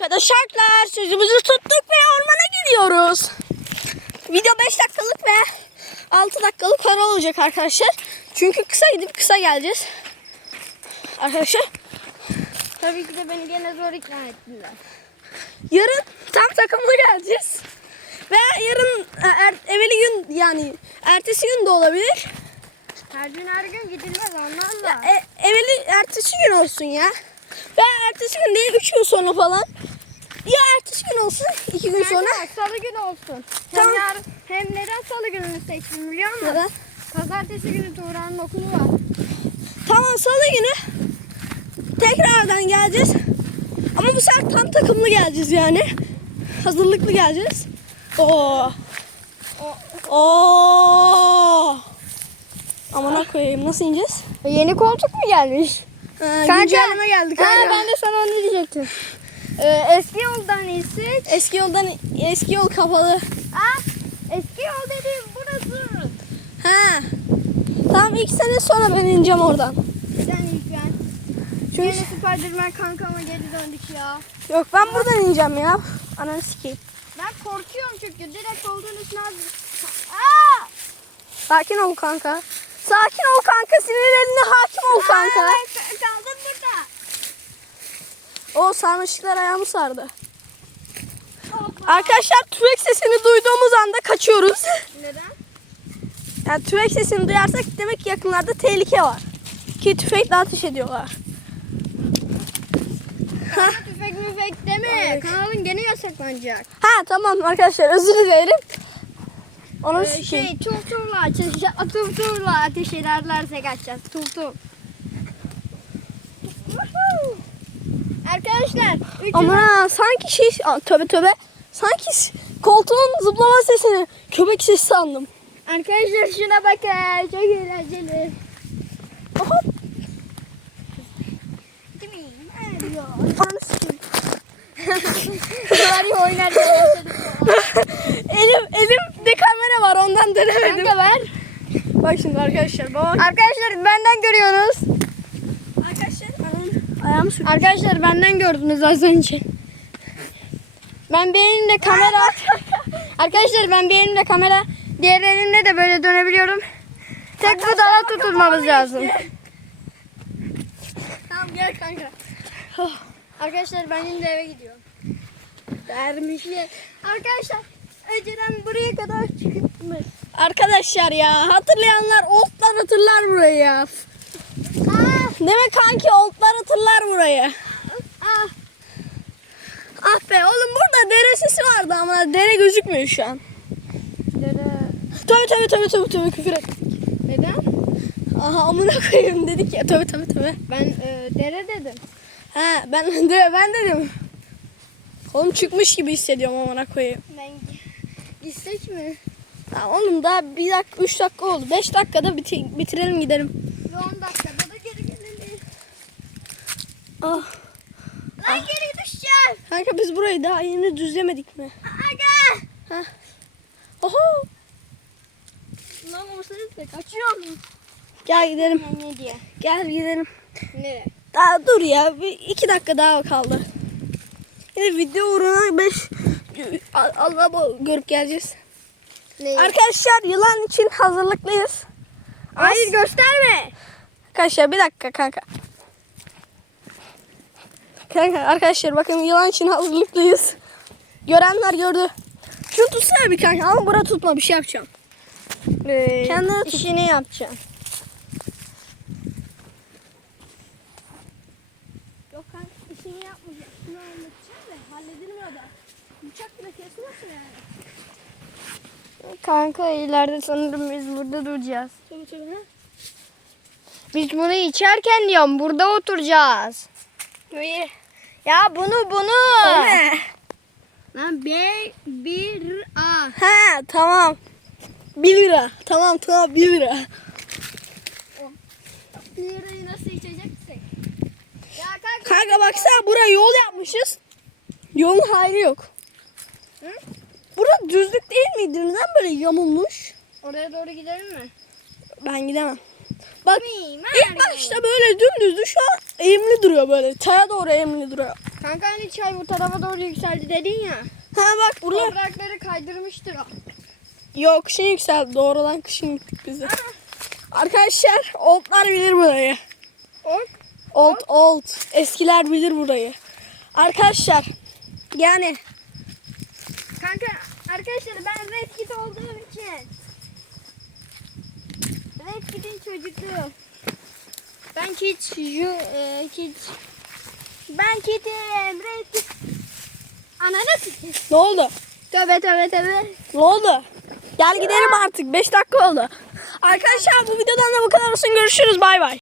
Arkadaşlar sözümüzü tuttuk ve ormana gidiyoruz. Video 5 dakikalık ve 6 dakikalık ara olacak arkadaşlar. Çünkü kısa gidip kısa geleceğiz. Arkadaşlar Tabii ki de beni gene zor ikna ettiler. yarın tam takımlı geleceğiz. Ve yarın e, er, evveli gün yani ertesi gün de olabilir. Her gün her gün gidilmez da. e, evveli ertesi gün olsun ya. Ve ertesi gün değil 3 gün sonra falan. Ya ertesi gün olsun 2 gün sonra. Sonra salı günü olsun. Tamam. Hem, yarın, hem neden salı gününü seçtim biliyor musun? Neden? Pazartesi günü Tuğra'nın okulu var. Tamam salı günü tekrardan geleceğiz. Ama bu sefer tam takımlı geleceğiz yani. Hazırlıklı geleceğiz. Oo. Oo. Aman koyayım nasıl ineceğiz? Yeni koltuk mu gelmiş? Ee, güncelleme geldi Ha, ben de sana onu diyecektim. Ee, eski yoldan iyisi. Eski yoldan eski yol kapalı. Ah, eski yol dediğim burası. Ha. Tamam iki sene sonra ben ineceğim oradan. Sen ilk ben. Çünkü Yine Spiderman kankama geri döndük ya. yok ben buradan ineceğim ya. Ananı sikeyim. Ben korkuyorum çünkü direkt olduğun üstüne. Aa! Sakin ol kanka. Sakin ol kanka. Sinirlerine hakim ol kanka. Aa, burada. O sarmaşıklar ayağımı sardı. Arkadaşlar tüfek sesini duyduğumuz anda kaçıyoruz. Neden? Yani tüfek sesini duyarsak demek ki yakınlarda tehlike var. Ki tüfekle ateş ediyorlar. Kanka tüfek müfek deme. Kanalın gene yasaklanacak. Ha tamam arkadaşlar özür dilerim. Onu Ee, şey tur turla ateş, ateş ederlerse kaçacağız. Tur tur. Arkadaşlar. Ama sanki şey töbe töbe. Sanki koltuğun zıplama sesini köpek sesi sandım. Arkadaşlar şuna bakın. Çok eğlenceli. Hop. Falan. elim, elimde kamera var ondan dönemedim. Kanka ver. Bak şimdi arkadaşlar baba. Arkadaşlar benden görüyorsunuz. Arkadaşlar ayağım, ayağımı sür. Arkadaşlar benden gördünüz az önce. Ben bir elimde kamera. Arkadaşlar ben bir elimde kamera. Diğer elimde de böyle dönebiliyorum. Tek bu dala tutulmamız lazım. Tamam gel kanka. Arkadaşlar ben şimdi eve gidiyorum. Dermişler. Arkadaşlar önceden buraya kadar çıkmış. Arkadaşlar ya hatırlayanlar oltlar hatırlar burayı ya. Mi kanki oltlar hatırlar burayı. ah. Ah be oğlum burada dere sesi vardı ama dere gözükmüyor şu an. Dede. Tabi tabi tabi tabi tabi küfür et. Neden? Aha amına koyayım dedik ya tabi tabi tabi. Ben e, dere dedim. Ha ben de ben dedim. Oğlum çıkmış gibi hissediyorum amına koyayım. Ben gitsek mi? Tamam oğlum daha bir dakika üç dakika oldu. Beş dakikada biti- bitirelim gidelim. Ve 10 dakikada da geri gelelim. Ah. Lan geri düşeceğim. Kanka biz burayı daha yeni düzlemedik mi? Aga. Ha. Oho. Lan o ses de kaçıyorum. Gel gidelim. Ne diye? Gel gidelim. Ne? Daha dur ya. Bir iki dakika daha kaldı. Yine video uğruna beş Allah bu görüp geleceğiz. Ne? Arkadaşlar yılan için hazırlıklıyız. Hayır gösterme. Arkadaşlar bir dakika kanka. Kanka arkadaşlar bakın yılan için hazırlıklıyız. Görenler gördü. Şunu tutsana bir kanka ama bura tutma bir şey yapacağım. Ee, Kendine tut. işini yapacağım. Yok kanka işini yapmayacağım. Şunu anlatacağım da halledilmiyor da. Bıçak bile kesmezsin yani. Kanka ileride sanırım biz burada duracağız. Tabii tabii. ha. Biz bunu içerken diyorum burada oturacağız. İyi. Ya bunu bunu. O ne? Lan B bir A. Ha tamam. 1 lira. Tamam tamam 1 lira. Bir lirayı nasıl içeceksek? Ya kanka. Kanka baksana buraya yol yapmışız. Yolun hayrı yok. Hı? Bura düzlük değil miydi? Neden böyle yamulmuş? Oraya doğru gidelim mi? Ben gidemem. Bak ilk başta böyle dümdüzdü şu an eğimli duruyor böyle. Taya doğru eğimli duruyor. Kanka hani çay bu tarafa doğru yükseldi dedin ya. Ha bak burada. Toprakları kaydırmıştır o. Yok kışın yükseldi. Doğrudan kışın gittik biz de. Arkadaşlar oldlar bilir burayı. O Old old. Eskiler bilir burayı. Arkadaşlar yani Kanka arkadaşlar ben Red Kit olduğum için Red Kit'in çocukluğu. Ben Kit, Ju, e, Kit. Ben Kit'im, Red Kit. Ananı sikeyim. ne oldu? Tövbe tövbe tövbe. Ne oldu? Gel gidelim artık. 5 dakika oldu. Arkadaşlar bu videodan da bu kadar olsun. Görüşürüz. Bay bay.